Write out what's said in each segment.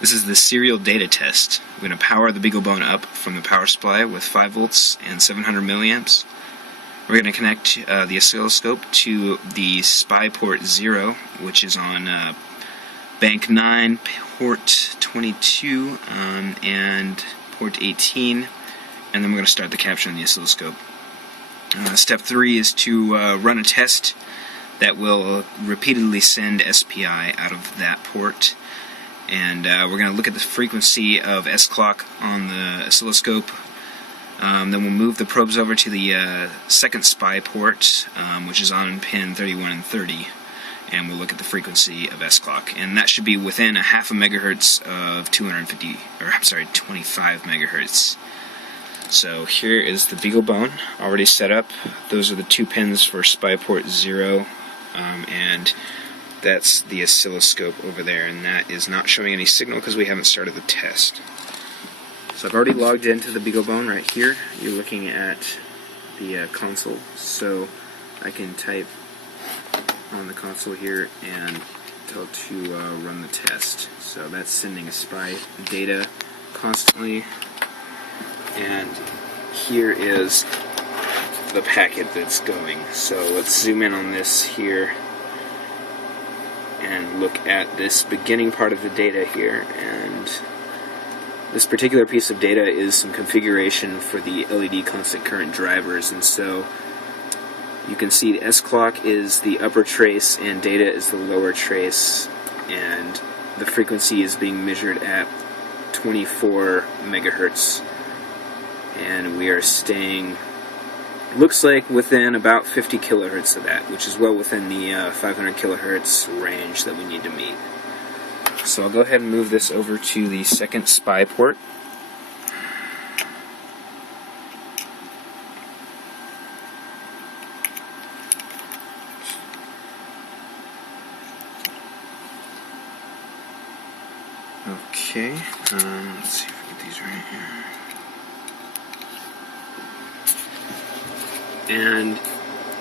This is the serial data test. We're going to power the Beagle bone up from the power supply with 5 volts and 700 milliamps. We're going to connect the oscilloscope to the SPI port 0, which is on bank 9, port 22, and port 18, and then we're going to start the capture on the oscilloscope. Step 3 is to run a test that will repeatedly send SPI out of that port. And we're going to look at the frequency of S-clock on the oscilloscope. Then we'll move the probes over to the second SPI port, which is on pin 31 and 30, and we'll look at the frequency of S-clock. And that should be within a half a megahertz of 25 megahertz. So here is the Beagle bone already set up. Those are the 2 pins for SPI port 0, and that's the oscilloscope over there, and that is not showing any signal because we haven't started the test. So I've already logged into the Beagle bone right here. You're looking at the console, so I can type on the console here and tell to run the test. So that's sending a SPI data constantly, and here is the packet that's going. So let's zoom in on this here and look at this beginning part of the data here, and this particular piece of data is some configuration for the LED constant current drivers. And so you can see the S-clock is the upper trace and data is the lower trace, and the frequency is being measured at 24 megahertz, and we are staying, looks like, within about 50 kilohertz of that, which is well within the 500 kilohertz range that we need to meet. So I'll go ahead and move this over to the second SPI port. Okay, let's see if we get these right here. And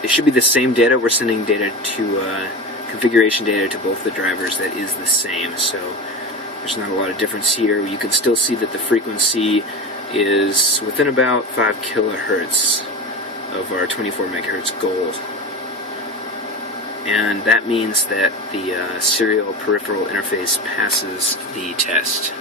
it should be the same data. We're sending data to configuration data to both the drivers that is the same, so there's not a lot of difference here. You can still see that the frequency is within about 5 kilohertz of our 24 megahertz goal, and that means that the serial peripheral interface passes the test.